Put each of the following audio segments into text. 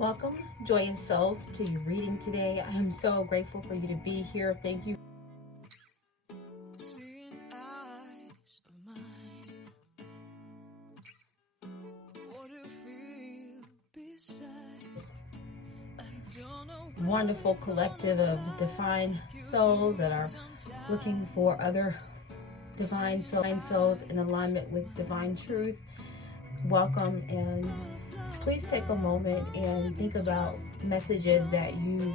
Welcome, Joyous Souls, to your reading today. I am so grateful for you to be here. Thank you. Wonderful collective of divine souls that are looking for other divine souls in alignment with divine truth. Welcome, and please take a moment and think about messages that you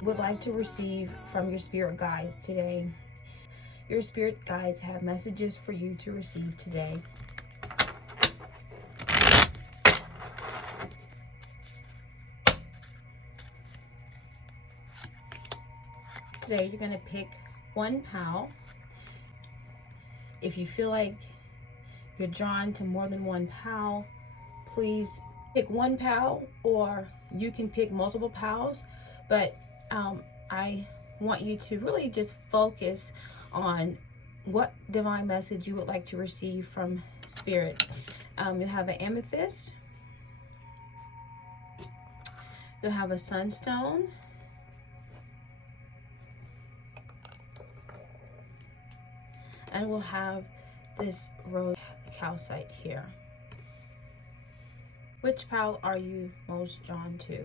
would like to receive from your spirit guides today. Your spirit guides have messages for you to receive today. Today you're going to pick one pal. If you feel like you're drawn to more than one pal, please pick one pal, or you can pick multiple pals, but I want you to really just focus on what divine message you would like to receive from spirit. You have an amethyst, you'll have a sunstone, and we'll have this rose calcite here. Which pal are you most drawn to?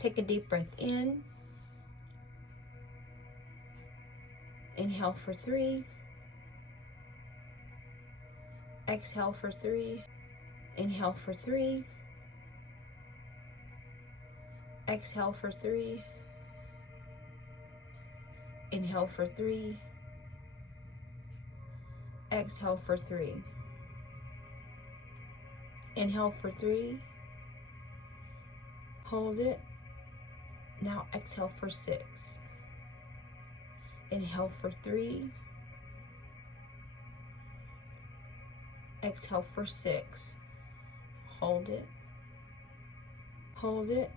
Take a deep breath in. Inhale for 3. Exhale for 3. Inhale for 3. Exhale for 3. Inhale for 3. Exhale for 3. Inhale for 3. Hold it. Now exhale for 6. Inhale for 3. Exhale for 6. Hold it. Hold it.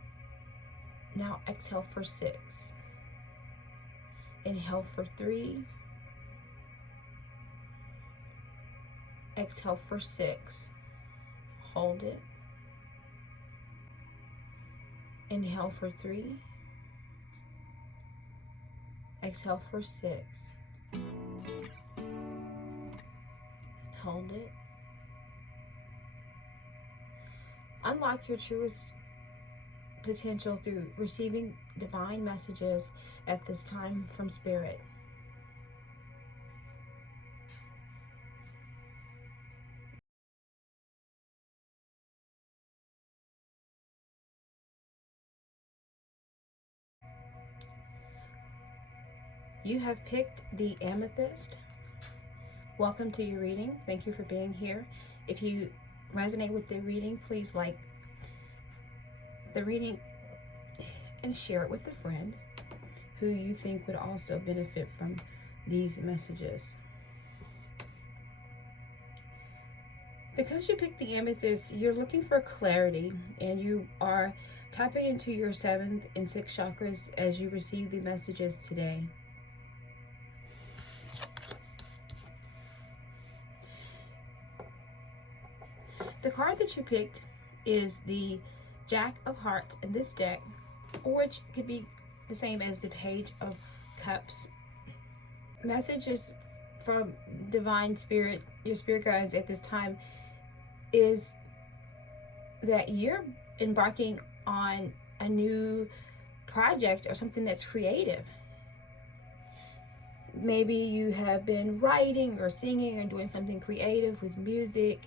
Now exhale for 6. Inhale for 3. Exhale for 6. Hold it. Inhale for 3. Exhale for 6. Hold it. Unlock your truest potential through receiving divine messages at this time from Spirit. You have picked the amethyst. Welcome to your reading. Thank you for being here. If you resonate with the reading, please like the reading and share it with a friend who you think would also benefit from these messages. Because you picked the amethyst, you're looking for clarity, and you are tapping into your 7th and 6th chakras as you receive the messages today. The card that you picked is the Jack of Hearts in this deck, which could be the same as the Page of Cups. Messages from Divine Spirit, your spirit guides at this time, is that you're embarking on a new project or something that's creative. Maybe you have been writing or singing or doing something creative with music.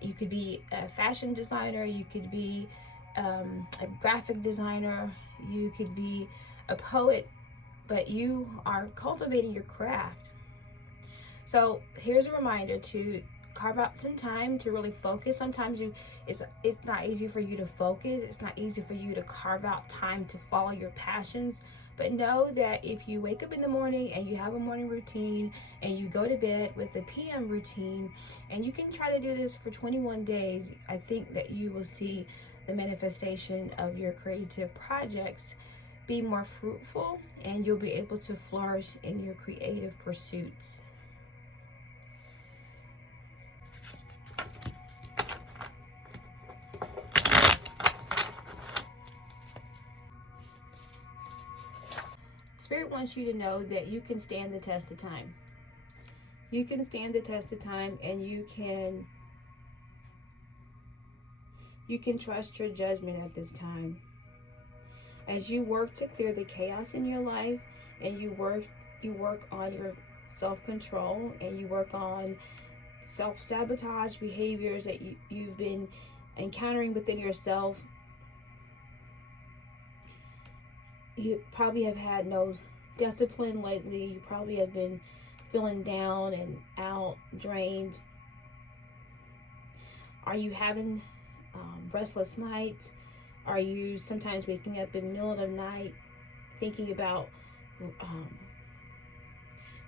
You could be a fashion designer, you could be a graphic designer, you could be a poet, but you are cultivating your craft. So here's a reminder to carve out some time to really focus. Sometimes it's not easy for you to focus. It's not easy for you to carve out time to follow your passions. But know that if you wake up in the morning and you have a morning routine and you go to bed with a PM routine, and you can try to do this for 21 days, I think that you will see the manifestation of your creative projects be more fruitful, and you'll be able to flourish in your creative pursuits. Spirit wants you to know that you can stand the test of time. You can stand the test of time, and you can trust your judgment at this time. As you work to clear the chaos in your life, and you work on your self-control, and you work on self-sabotage behaviors that you've been encountering within yourself. You probably have had no discipline lately. You probably have been feeling down and out, drained. Are you having restless nights? Are you sometimes waking up in the middle of the night thinking about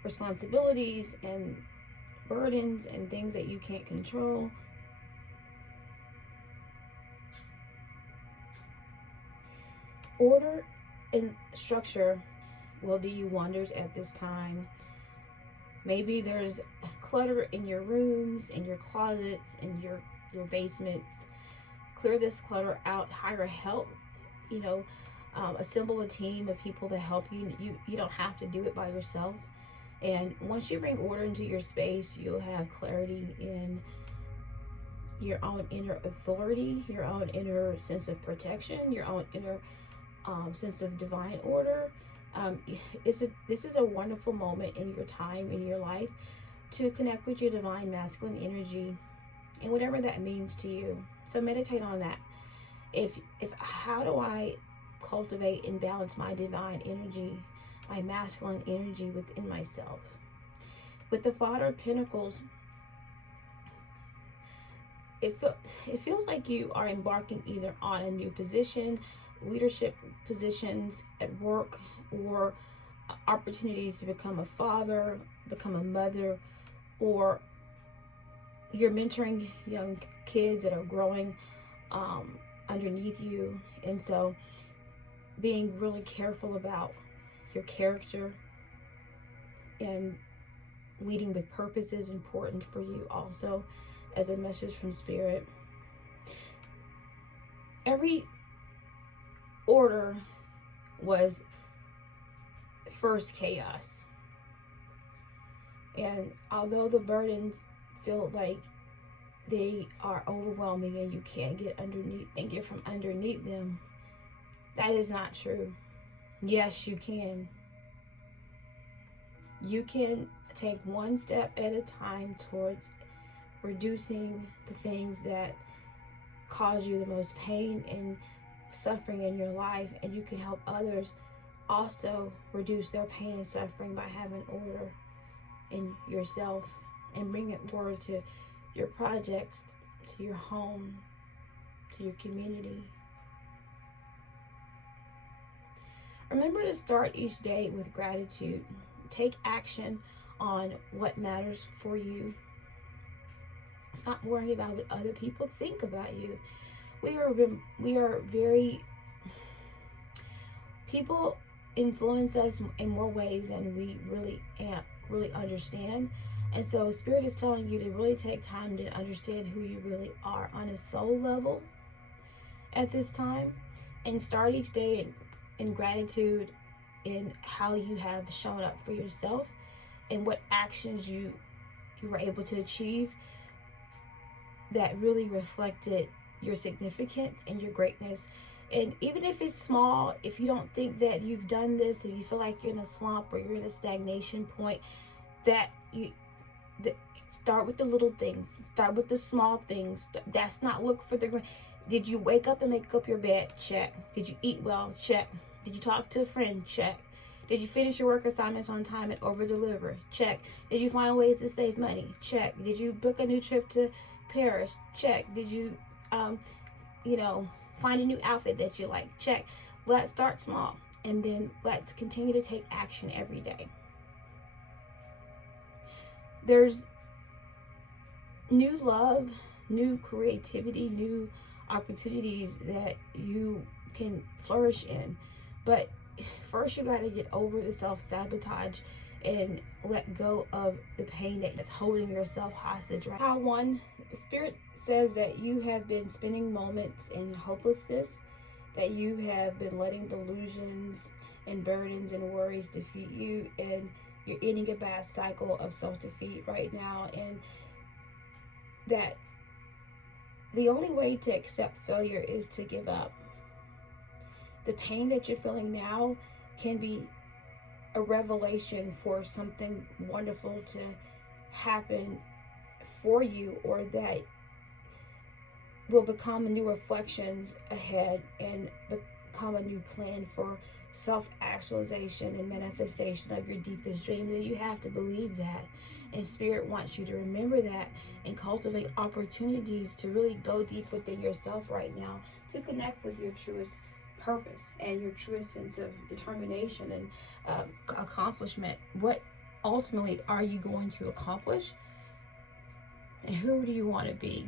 responsibilities and burdens and things that you can't control? Order and structure will do you wonders at this time. Maybe there's clutter in your rooms, in your closets, in your basements. Clear this clutter out. Hire help. Assemble a team of people to help you. You don't have to do it by yourself. And once you bring order into your space, you'll have clarity in your own inner authority, your own inner sense of protection, your own inner sense of divine order. This is a wonderful moment in your time, in your life, to connect with your divine masculine energy, and whatever that means to you. So meditate on that. If how do I cultivate and balance my divine energy, my masculine energy within myself? With the Father of Pentacles, it feels like you are embarking either on a new position, leadership positions at work, or opportunities to become a father, become a mother, or you're mentoring young kids that are growing underneath you. And so being really careful about your character and leading with purpose is important for you also, as a message from Spirit. Every order was first chaos. And although the burdens feel like they are overwhelming and you can't get from underneath them, that is not true. Yes, you can. You can take one step at a time towards reducing the things that cause you the most pain and suffering in your life, and you can help others also reduce their pain and suffering by having order in yourself and bringing order to your projects, to your home, to your community. Remember to start each day with gratitude. Take action on what matters for you. Stop worrying about what other people think about you. We are very, people influence us in more ways than we really understand. And so Spirit is telling you to really take time to understand who you really are on a soul level at this time, and start each day in gratitude in how you have shown up for yourself and what actions you were able to achieve that really reflected your significance and your greatness. And even if it's small, if you don't think that you've done this, if you feel like you're in a slump or you're in a stagnation point, start with the little things. Start with the small things. That's not look for the. Did you wake up and make up your bed? Check. Did you eat well? Check. Did you talk to a friend? Check. Did you finish your work assignments on time and over deliver? Check. Did you find ways to save money? Check. Did you book a new trip to Paris? Check. Did you find a new outfit that you like? Check. Let's start small, and then let's continue to take action every day. There's new love, new creativity, new opportunities that you can flourish in. But first, you got to get over the self-sabotage and let go of the pain that's holding yourself hostage. Right? How one, Spirit says that you have been spending moments in hopelessness, that you have been letting delusions and burdens and worries defeat you, and you're ending a bad cycle of self-defeat right now. And that the only way to accept failure is to give up. The pain that you're feeling now can be a revelation for something wonderful to happen for you, or that will become new reflections ahead and become a new plan for self-actualization and manifestation of your deepest dreams. And you have to believe that, and Spirit wants you to remember that and cultivate opportunities to really go deep within yourself right now, to connect with your truest purpose and your truest sense of determination and accomplishment. What ultimately are you going to accomplish, and who do you want to be?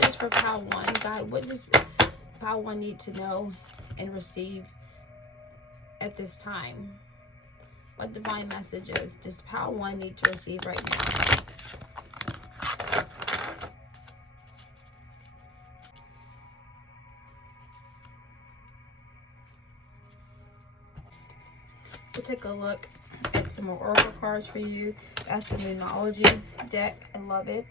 Just for Pile 1, God, what does Pile 1 need to know and receive at this time? What divine messages does Pile 1 need to receive right now? We'll take a look at some more oracle cards for you. That's the Numerology deck. I love it.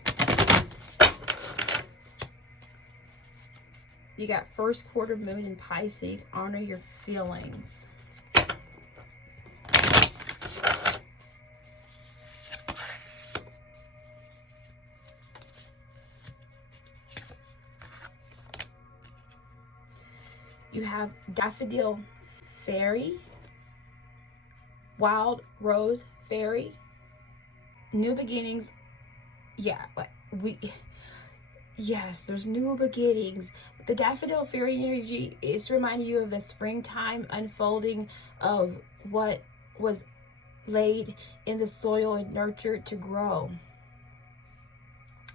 You got first quarter moon in Pisces. Honor your feelings. You have Daffodil Fairy, Wild Rose Fairy, New Beginnings. Yeah, yes, there's new beginnings. The Daffodil Fairy energy is reminding you of the springtime unfolding of what was laid in the soil and nurtured to grow.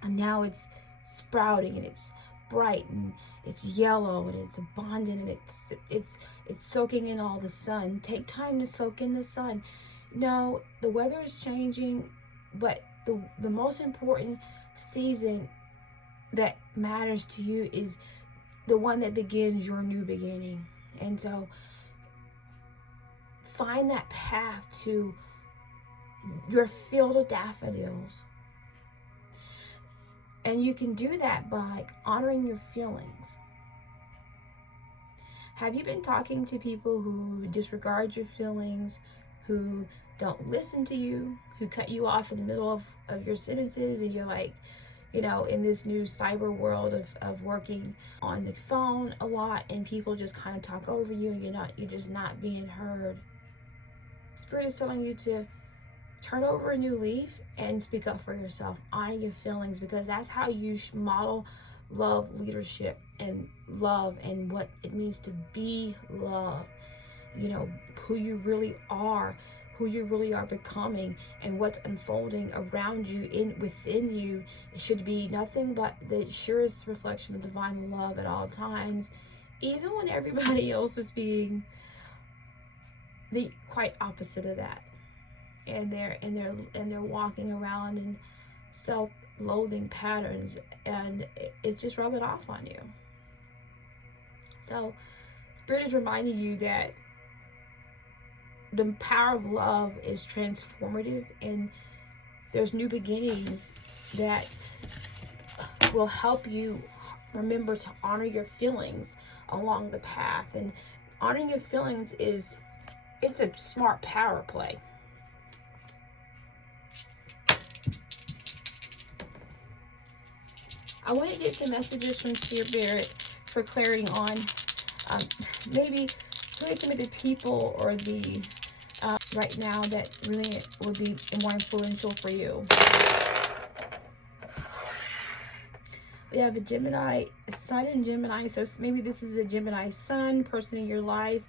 And now it's sprouting, and it's bright, and it's yellow, and it's abundant, and it's soaking in all the sun. Take time to soak in the sun. No, the weather is changing, but the most important season that matters to you is the one that begins your new beginning. And so find that path to your field of daffodils. And you can do that by honoring your feelings. Have you been talking to people who disregard your feelings, who don't listen to you, who cut you off in the middle of your sentences, and you're like, you know, in this new cyber world of working on the phone a lot, and people just kind of talk over you, and you're just not being heard? Spirit is telling you to turn over a new leaf and speak up for yourself. Honor your feelings, because that's how you model love, leadership, and love, and what it means to be love. You know, who you really are, who you really are becoming, and what's unfolding around you, within you. It should be nothing but the surest reflection of divine love at all times, even when everybody else is being the quite opposite of that. And they're walking around in self-loathing patterns, and it's just rubbing off on you. So Spirit is reminding you that the power of love is transformative, and there's new beginnings that will help you remember to honor your feelings along the path. And honoring your feelings it's a smart power play. I want to get some messages from Spirit for clarity on maybe really some of the people or the right now that really would be more influential for you. We have a Gemini, a Sun in Gemini. So maybe this is a Gemini Sun person in your life.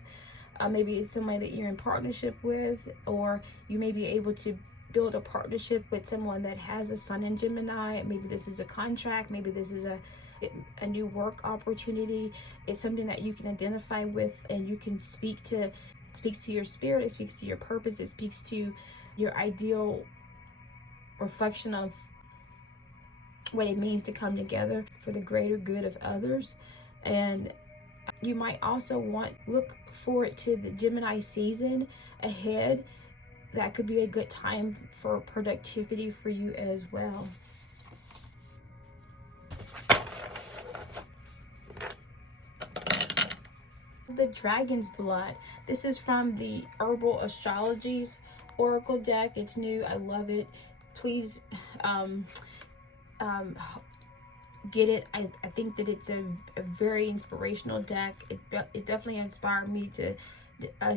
Maybe it's somebody that you're in partnership with, or you may be able to build a partnership with someone that has a Sun in Gemini. Maybe this is a contract. Maybe this is a new work opportunity. It's something that you can identify with, and you can speak to. It speaks to your spirit. It speaks to your purpose. It speaks to your ideal reflection of what it means to come together for the greater good of others. And you might also look forward to the Gemini season ahead. That could be a good time for productivity for you as well. The Dragon's Blood. This is from the Herbal Astrologies Oracle deck. It's new. I love it. Please get it. I think that it's a very inspirational deck. It definitely inspired me to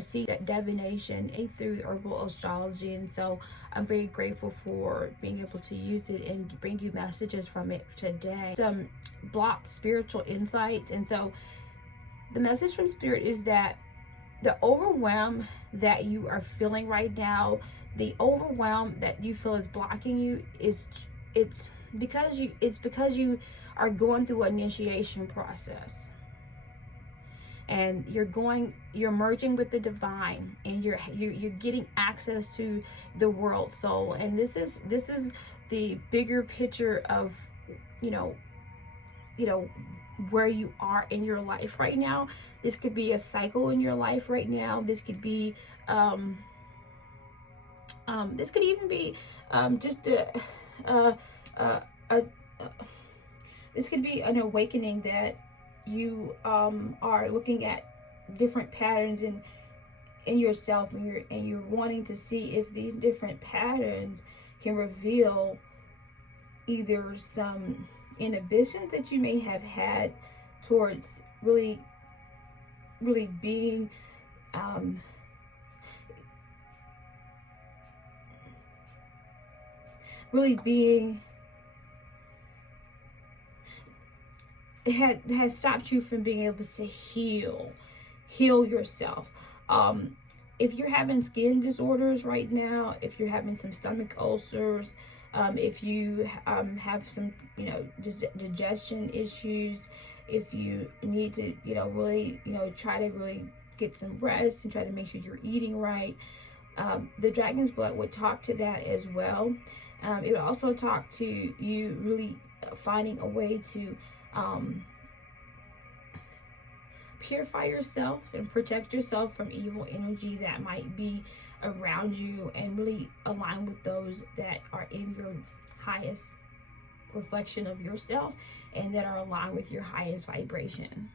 see that divination through herbal astrology, and so I'm very grateful for being able to use it and bring you messages from it today. Some blocked spiritual insights, and so the message from Spirit is that the overwhelm that you are feeling right now, the overwhelm that you feel is blocking you, it's because you are going through an initiation process, and you're merging with the divine, and you're getting access to the world soul. And this is the bigger picture of you know where you are in your life right now. This could be a cycle in your life right now. This could be this could even be just a this could be an awakening that you are looking at different patterns in yourself, and you're wanting to see if these different patterns can reveal either some inhibitions that you may have had towards really being it has stopped you from being able to heal yourself. If you're having skin disorders right now, if you're having some stomach ulcers, if you have some digestion issues, if you need to really try to really get some rest and try to make sure you're eating right, the Dragon's Blood would talk to that as well. It would also talk to you really finding a way to purify yourself and protect yourself from evil energy that might be around you, and really align with those that are in your highest reflection of yourself and that are aligned with your highest vibration.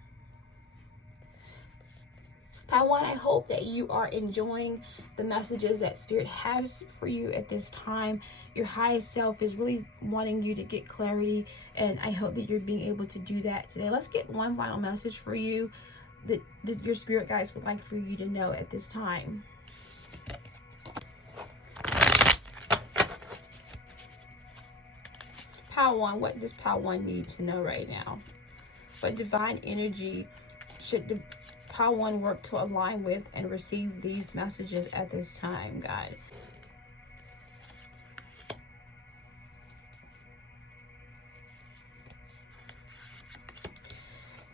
Taiwan, I hope that you are enjoying the messages that Spirit has for you at this time. Your highest self is really wanting you to get clarity, and I hope that you're being able to do that today. Let's get one final message for you that your Spirit guides would like for you to know at this time. Pile 1, what does Pile 1 need to know right now? What divine energy should the Pile 1 work to align with and receive these messages at this time, God?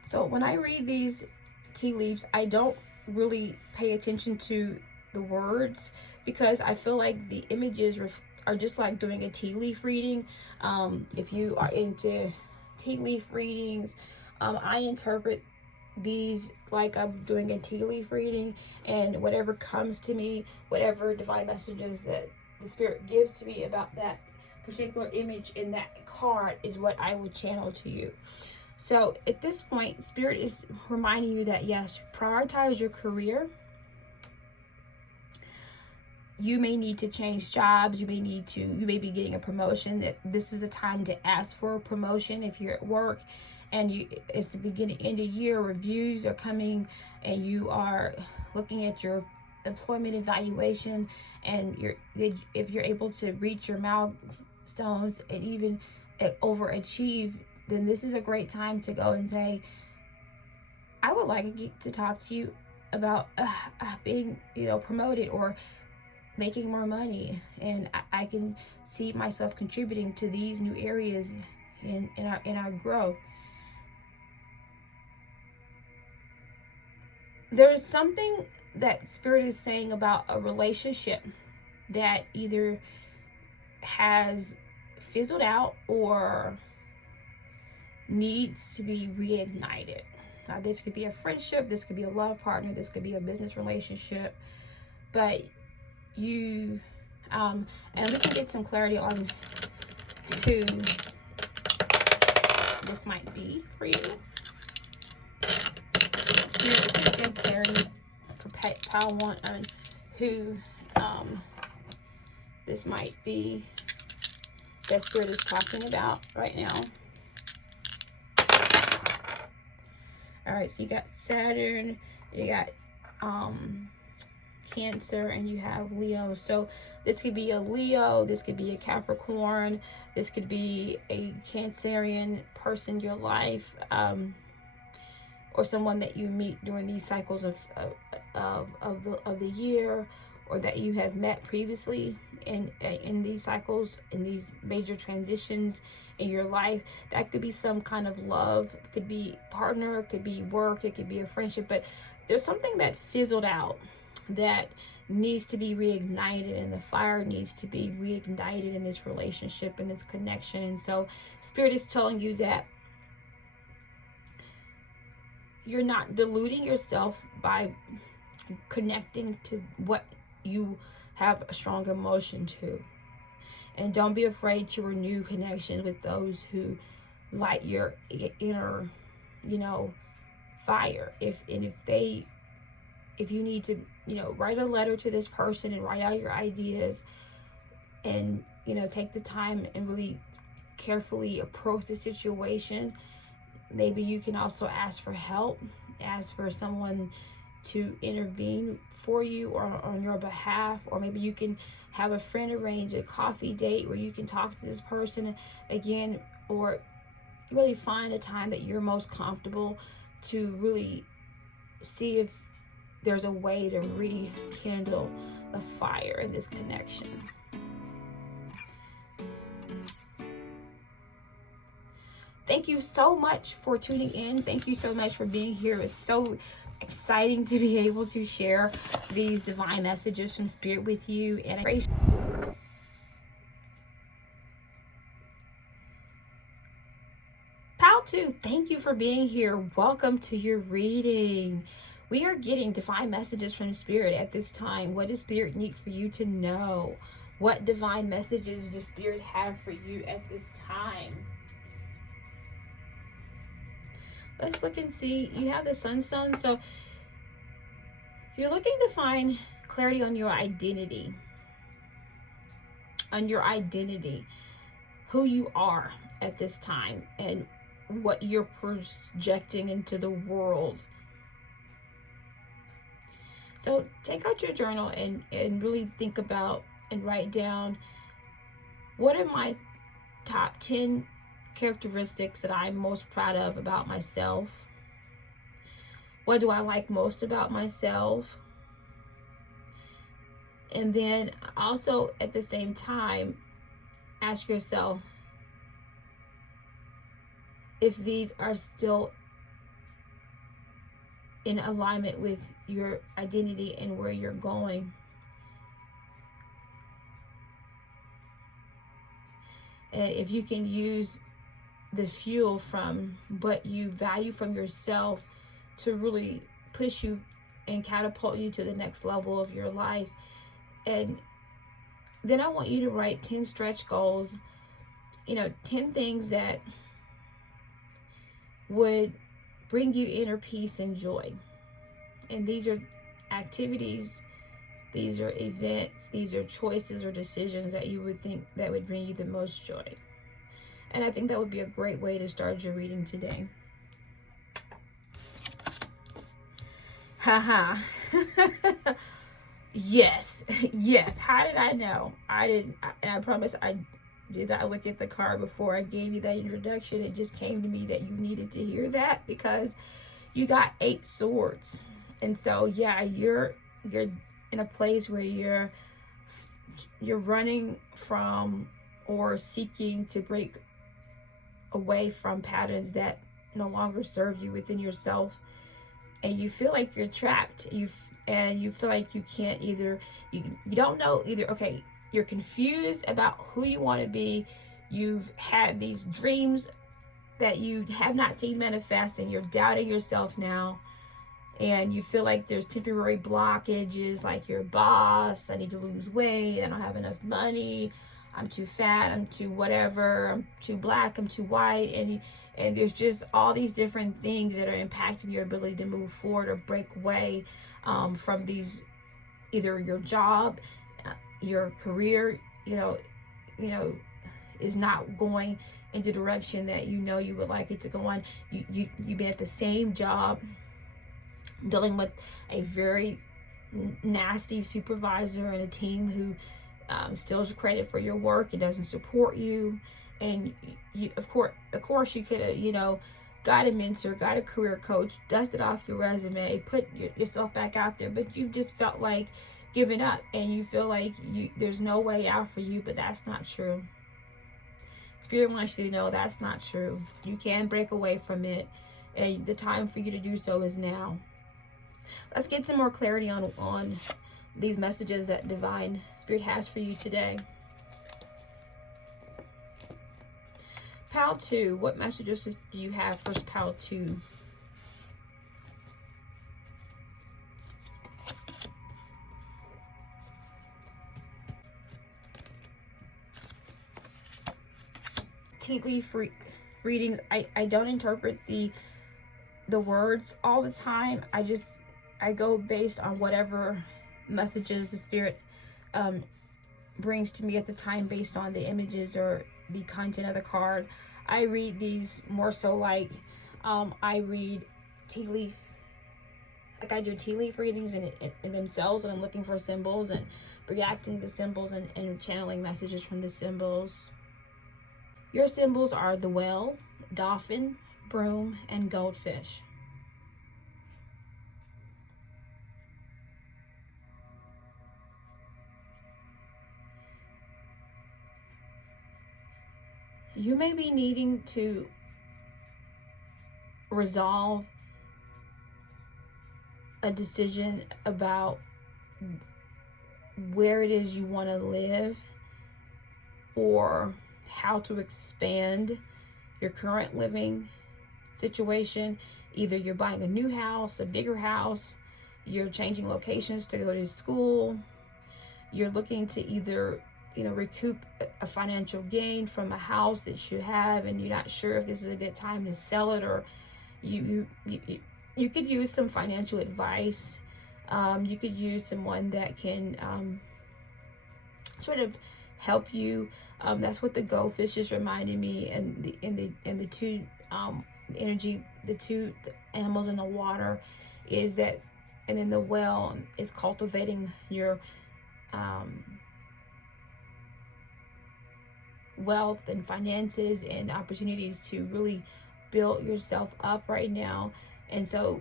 So when I read these tea leaves, I don't really pay attention to the words, because I feel like the images are just like doing a tea leaf reading. If you are into tea leaf readings, I interpret these like I'm doing a tea leaf reading, and whatever comes to me, whatever divine messages that the Spirit gives to me about that particular image in that card is what I will channel to you. So at this point, Spirit is reminding you that yes, prioritize your career. You may need to change jobs. You may be getting a promotion. That this is a time to ask for a promotion if you're at work, and it's the beginning, end of year reviews are coming, and you are looking at your employment evaluation, and if you're able to reach your milestones and even overachieve, then this is a great time to go and say, I would like to talk to you about being promoted or making more money, and I can see myself contributing to these new areas in our growth. There's something that Spirit is saying about a relationship that either has fizzled out or needs to be reignited. This could be a friendship, this could be a love partner, this could be a business relationship, but you and we can get some clarity on who this might be for you. Spirit, get clarity for pile 1 on who this might be that Spirit is talking about right now. All right, so you got Saturn, you got Cancer, and you have Leo. So this could be a Leo, this could be a Capricorn, this could be a Cancerian person in your life, or someone that you meet during these cycles of the year, or that you have met previously in these cycles, in these major transitions in your life. That could be some kind of love, it could be partner, it could be work, it could be a friendship, but there's something that fizzled out that needs to be reignited, and the fire needs to be reignited in this relationship, in this connection. And so Spirit is telling you that you're not deluding yourself by connecting to what you have a strong emotion to. And don't be afraid to renew connections with those who light your inner, fire. If you need to, write a letter to this person and write out your ideas, and, take the time and really carefully approach the situation. Maybe you can also ask for help, ask for someone to intervene for you or on your behalf, or maybe you can have a friend arrange a coffee date where you can talk to this person again, or really find a time that you're most comfortable to really see if there's a way to rekindle the fire in this connection. Thank you so much for tuning in. Thank you so much for being here. It's so exciting to be able to share these divine messages from Spirit with you. And I pray. Pal 2, thank you for being here. Welcome to your reading. We are getting divine messages from Spirit at this time. What does Spirit need for you to know? What divine messages does Spirit have for you at this time? Let's look and see. You have the Sunstone. So you're looking to find clarity on your identity. Who you are at this time, and what you're projecting into the world. So take out your journal and really think about and write down, what are my top 10 characteristics that I'm most proud of about myself? What do I like most about myself? And then also at the same time, ask yourself if these are still in alignment with your identity and where you're going. And if you can use the fuel from what you value from yourself to really push you and catapult you to the next level of your life. And then I want you to write 10 stretch goals, 10 things that would bring you inner peace and joy. And these are activities, these are events, these are choices or decisions that you would think that would bring you the most joy. And I think that would be a great way to start your reading today. Haha. Yes. How did I know? I promise I did not look at the card before I gave you that introduction. It just came to me that you needed to hear that, because you got 8 swords. And so, yeah, you're in a place where you're running from or seeking to break away from patterns that no longer serve you within yourself, and you feel like you're trapped. You feel like you can't you don't know either. Okay, you're confused about who you want to be. You've had these dreams that you have not seen manifest, and you're doubting yourself now, and you feel like there's temporary blockages, like your boss, I need to lose weight, I don't have enough money, I'm too fat, I'm too whatever, I'm too black, I'm too white, and there's just all these different things that are impacting your ability to move forward or break away from these, either your job, your career, you know, is not going in the direction that you would like it to go on. You've been at the same job, dealing with a very nasty supervisor and a team who steals credit for your work and doesn't support you. And you, of course, you could have, got a mentor, got a career coach, dusted off your resume, put yourself back out there, but you just felt like giving up, and you feel like there's no way out for you. But that's not true. Spirit wants you to know that's not true. You can break away from it, and the time for you to do so is now. Let's get some more clarity on these messages that Divine Spirit has for you today. Pile 2, what messages do you have for Pile 2? Tea leaf readings, I don't interpret the words all the time. I go based on whatever messages the Spirit brings to me at the time, based on the images or the content of the card. I read these more so like I read tea leaf, like I do tea leaf readings in themselves, and I'm looking for symbols and reacting to symbols and channeling messages from the symbols. Your symbols are the well, dolphin, broom, and goldfish. You may be needing to resolve a decision about where it is you want to live, or how to expand your current living situation. Either you're buying a new house, a bigger house, you're changing locations to go to school, you're looking to either recoup a financial gain from a house that you have, and you're not sure if this is a good time to sell it, or you could use some financial advice. You could use someone that can sort of help you. That's what the goldfish just reminded me, and the two energy, the two animals in the water is that, and then the well is cultivating your wealth and finances and opportunities to really build yourself up right now. And so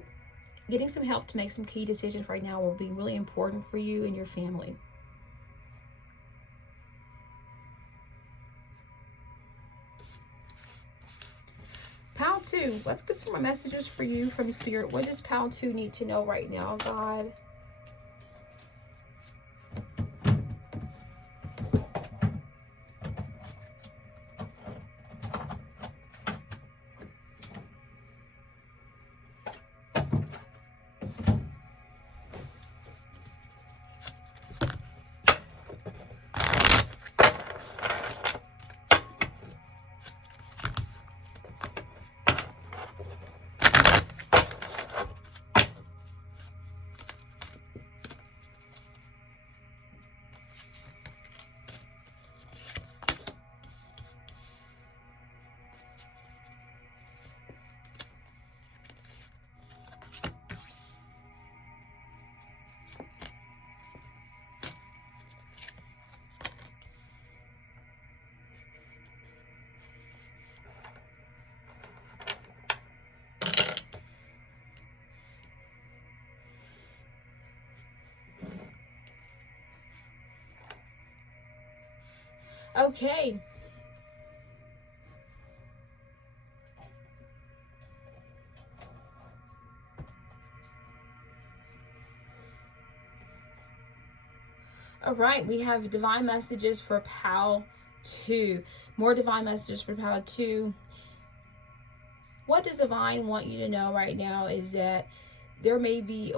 getting some help to make some key decisions right now will be really important for you and your family. Pile 2, let's get some more messages for you from Spirit. What does Pile 2 need to know right now, God? Okay. All right, we have divine messages for Pile 2. More divine messages for Pile 2. What does divine want you to know right now is that there may be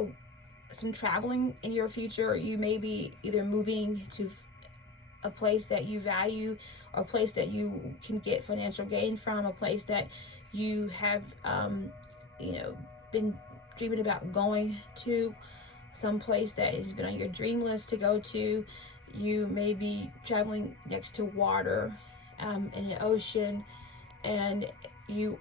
some traveling in your future. You may be either moving to a place that you value, or a place that you can get financial gain from, a place that you have been dreaming about going to, some place that has been on your dream list to go to. You may be traveling next to water, in an ocean, and you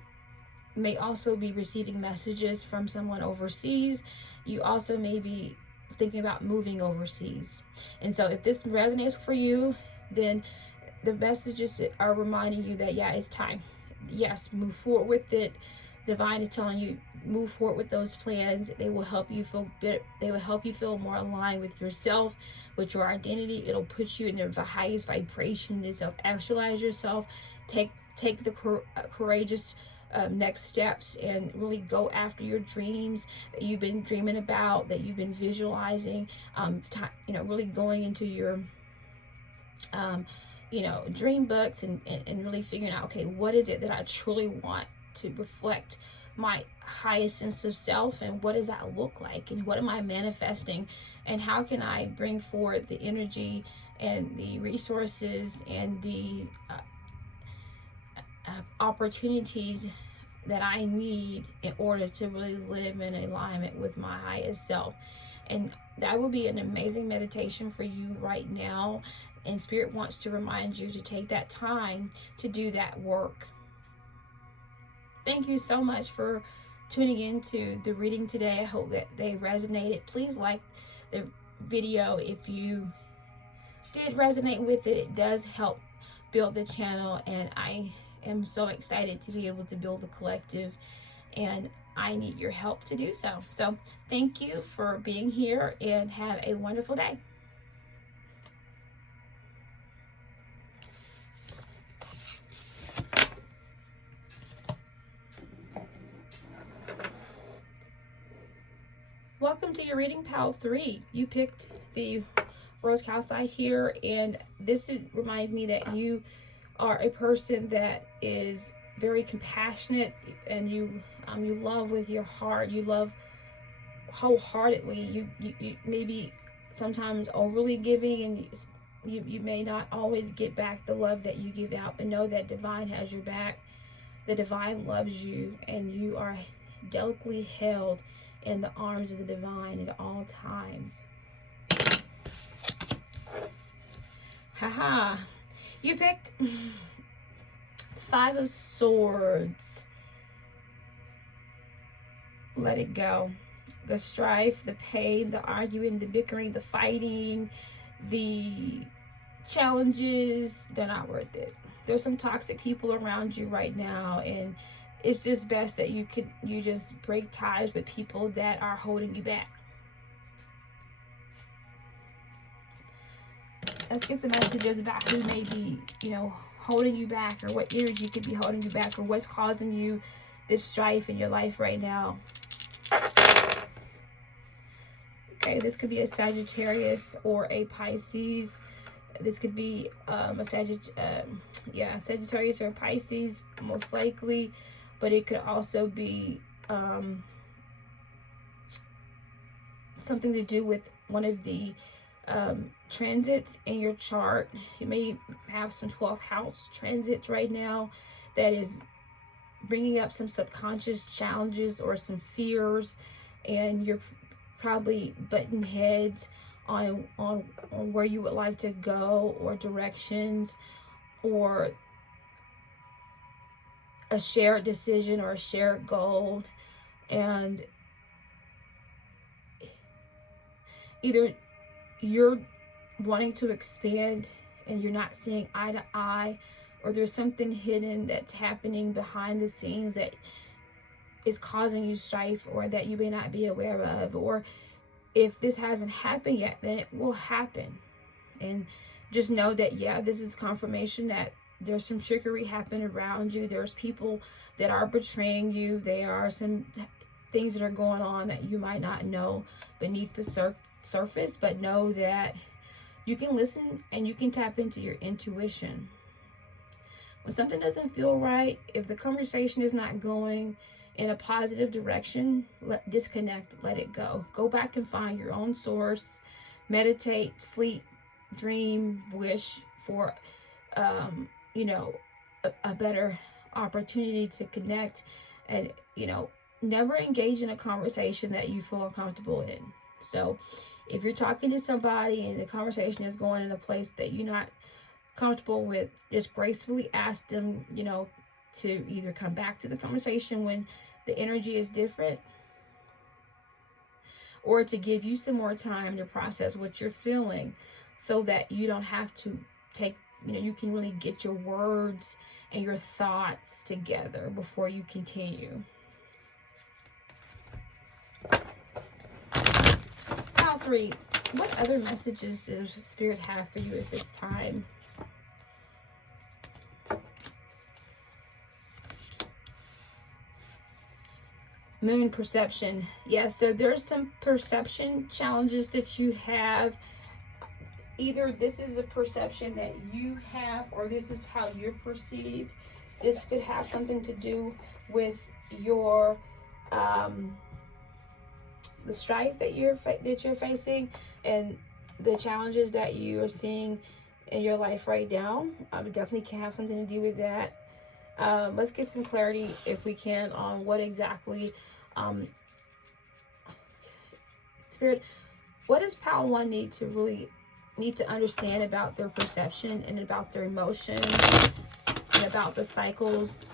may also be receiving messages from someone overseas. You also may be thinking about moving overseas. And so if this resonates for you, then the messages are reminding you that, yeah, it's time. Yes, move forward with it. Divine is telling you, move forward with those plans. They will help you feel better. They will help you feel more aligned with yourself, with your identity. It'll put you in the highest vibration to self-actualize yourself. Take the courageous next steps and really go after your dreams that you've been dreaming about, that you've been visualizing. Really going into your dream books, and really figuring out, okay, what is it that I truly want to reflect my highest sense of self, and what does that look like, and what am I manifesting, and how can I bring forward the energy and the resources and the opportunities that I need in order to really live in alignment with my highest self. And that will be an amazing meditation for you right now. And Spirit wants to remind you to take that time to do that work. Thank you so much for tuning in to the reading today. I hope that they resonated. Please like the video if you did resonate with it. It does help build the channel, and I am so excited to be able to build the collective, and I need your help to do so. So thank you for being here, and have a wonderful day. Welcome to your reading pile 3. You picked the Rose Calcite here, and this reminds me that you are a person that is very compassionate, and you love with your heart. You love wholeheartedly. You maybe sometimes overly giving, and you may not always get back the love that you give out, but know that divine has your back. The divine loves you, and you are delicately held in the arms of the divine at all times. Haha. You picked 5 of Swords. Let it go. The strife, the pain, the arguing, the bickering, the fighting, the challenges, they're not worth it. There's some toxic people around you right now, and it's just best that you just break ties with people that are holding you back. Let's get some messages about who may be, holding you back, or what energy could be holding you back, or what's causing you this strife in your life right now. Okay, this could be a Sagittarius or a Pisces. This could be a Sagittarius or a Pisces, most likely, but it could also be something to do with one of the transits in your chart. You may have some 12th house transits right now that is bringing up some subconscious challenges or some fears, and you're probably butting heads on where you would like to go, or directions, or a shared decision or a shared goal. And either you're wanting to expand and you're not seeing eye to eye, or there's something hidden that's happening behind the scenes that is causing you strife, or that you may not be aware of. Or if this hasn't happened yet, then it will happen. And just know that, yeah, this is confirmation that there's some trickery happening around you. There's people that are betraying you. There are some things that are going on that you might not know beneath the surface, but know that you can listen and you can tap into your intuition. When something doesn't feel right, if the conversation is not going in a positive direction, disconnect, let it go. Go back and find your own source. Meditate, sleep, dream, wish for, you know, a better opportunity to connect, and, you know, never engage in a conversation that you feel uncomfortable in. So if you're talking to somebody and the conversation is going in a place that you're not comfortable with, just gracefully ask them, you know, to either come back to the conversation when the energy is different, or to give you some more time to process what you're feeling, so that you don't have to take, you know, you can really get your words and your thoughts together before you continue. Pile 3, what other messages does Spirit have for you at this time? Moon, perception. Yeah, so there's some perception challenges that you have. Either this is a perception that you have, or this is how you're perceived. This could have something to do with your the strife that you're facing, and the challenges that you are seeing in your life right now. Definitely can have something to do with that. Let's get some clarity, if we can, on what exactly, Spirit, what does Pal 1 need to understand about their perception and about their emotions and about the cycles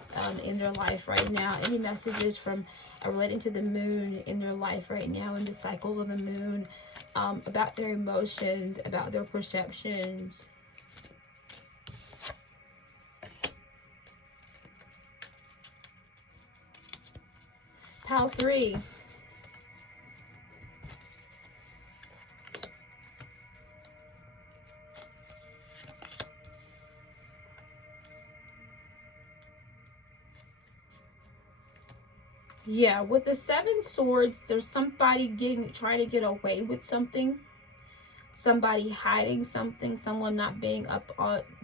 in their life right now? Any messages from relating to the moon in their life right now and the cycles of the moon, about their emotions, about their perceptions? Pal 3. Yeah, with the 7 swords, there's somebody trying to get away with something, somebody hiding something, someone not being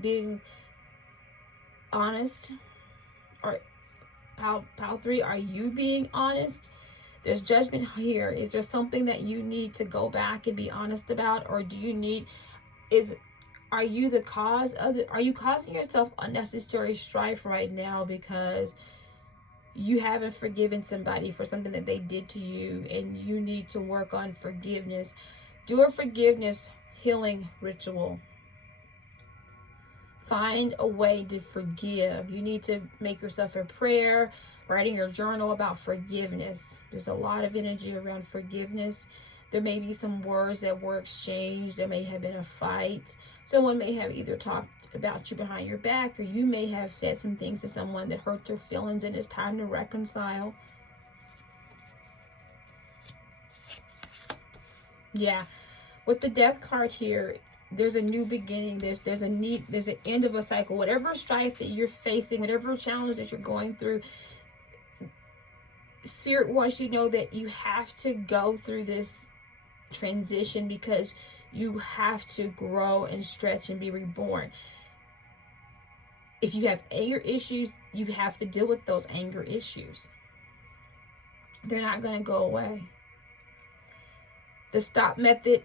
being honest. Or Pal 3, are you being honest? There's judgment here. Is there something that you need to go back and be honest about, or do you need are you the cause of it? Are you causing yourself unnecessary strife right now because you haven't forgiven somebody for something that they did to you, and you need to work on forgiveness? Do a forgiveness healing ritual. Find a way to forgive. You need to make yourself a prayer, writing your journal about forgiveness. There's a lot of energy around forgiveness. There may be some words that were exchanged. There may have been a fight. Someone may have either talked about you behind your back, or you may have said some things to someone that hurt their feelings, and it's time to reconcile. Yeah. With the Death card here, there's a new beginning. There's a need. There's an end of a cycle. Whatever strife that you're facing, whatever challenge that you're going through, Spirit wants you to know that you have to go through this transition, because you have to grow and stretch and be reborn. If you have anger issues, you have to deal with those anger issues. They're not going to go away. The stop method: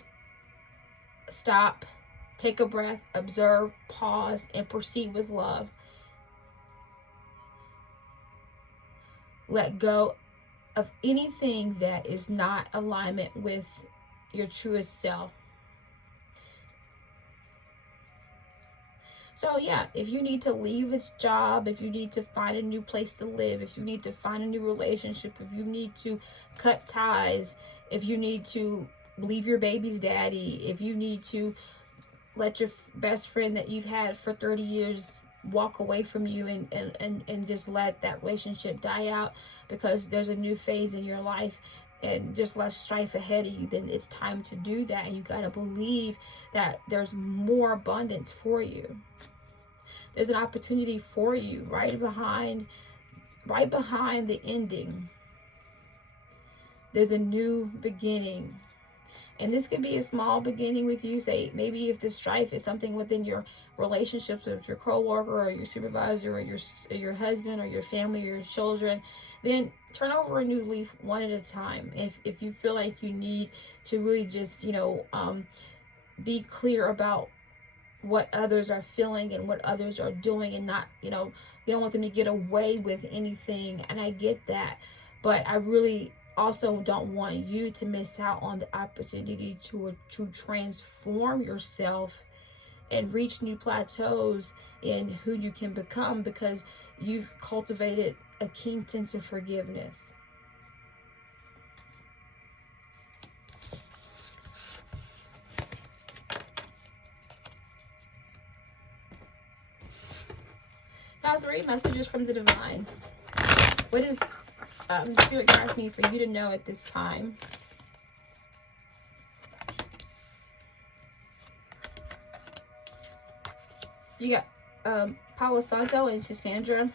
stop, take a breath, observe, pause, and proceed with love. Let go of anything that is not alignment with your truest self. So yeah, if you need to leave this job, if you need to find a new place to live, if you need to find a new relationship, if you need to cut ties, if you need to leave your baby's daddy, if you need to let your best friend that you've had for 30 years walk away from you, and just let that relationship die out because there's a new phase in your life and there's less strife ahead of you, then it's time to do that. And you got to believe that there's more abundance for you. There's an opportunity for you right behind the ending. There's a new beginning. And this could be a small beginning with you. Say, maybe if the strife is something within your relationships with your coworker or your supervisor or your husband or your family or your children, then turn over a new leaf one at a time. If you feel like you need to really just, be clear about what others are feeling and what others are doing, and not, you don't want them to get away with anything. And I get that, but I really also don't want you to miss out on the opportunity to transform yourself and reach new plateaus in who you can become, because you've cultivated a keen sense of forgiveness. Now, 3 messages from the divine. What is Spirit guides me for you to know at this time? You got Palo Santo and Cassandra.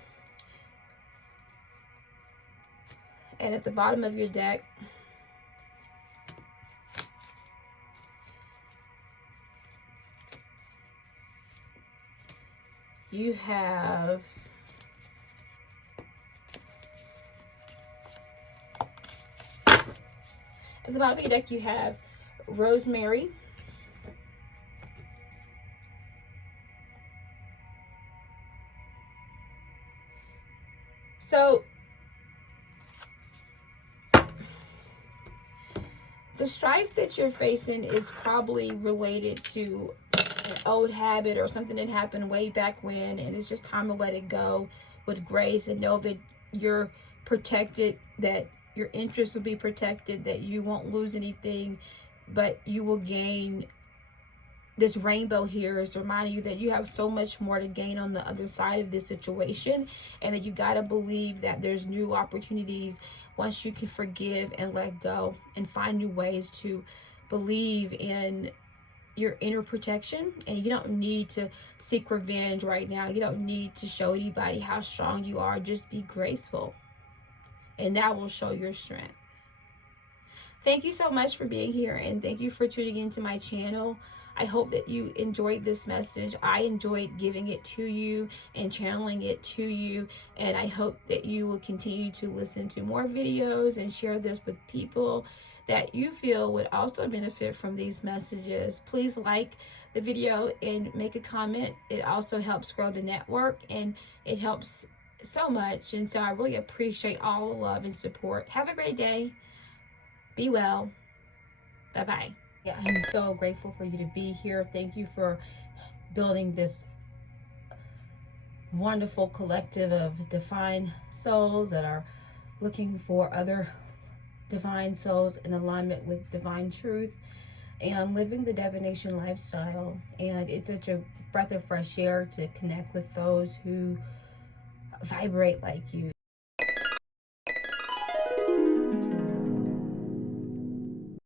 And at the bottom of your deck, you have at the bottom of your deck, you have Rosemary. So the strife that you're facing is probably related to an old habit or something that happened way back when, and it's just time to let it go with grace and know that you're protected, that your interests will be protected, that you won't lose anything, but you will gain. This rainbow here is reminding you that you have so much more to gain on the other side of this situation, and that you got to believe that there's new opportunities once you can forgive and let go and find new ways to believe in your inner protection. And you don't need to seek revenge right now. You don't need to show anybody how strong you are. Just be graceful, and that will show your strength. Thank you so much for being here, and thank you for tuning into my channel. I hope that you enjoyed this message. I enjoyed giving it to you and channeling it to you, and I hope that you will continue to listen to more videos and share this with people that you feel would also benefit from these messages. Please like the video and make a comment. It also helps grow the network, and it helps so much. And so I really appreciate all the love and support. Have a great day. Be well. Bye-bye. Yeah, I'm so grateful for you to be here. Thank you for building this wonderful collective of divine souls that are looking for other divine souls in alignment with divine truth and living the divination lifestyle. And it's such a breath of fresh air to connect with those who vibrate like you.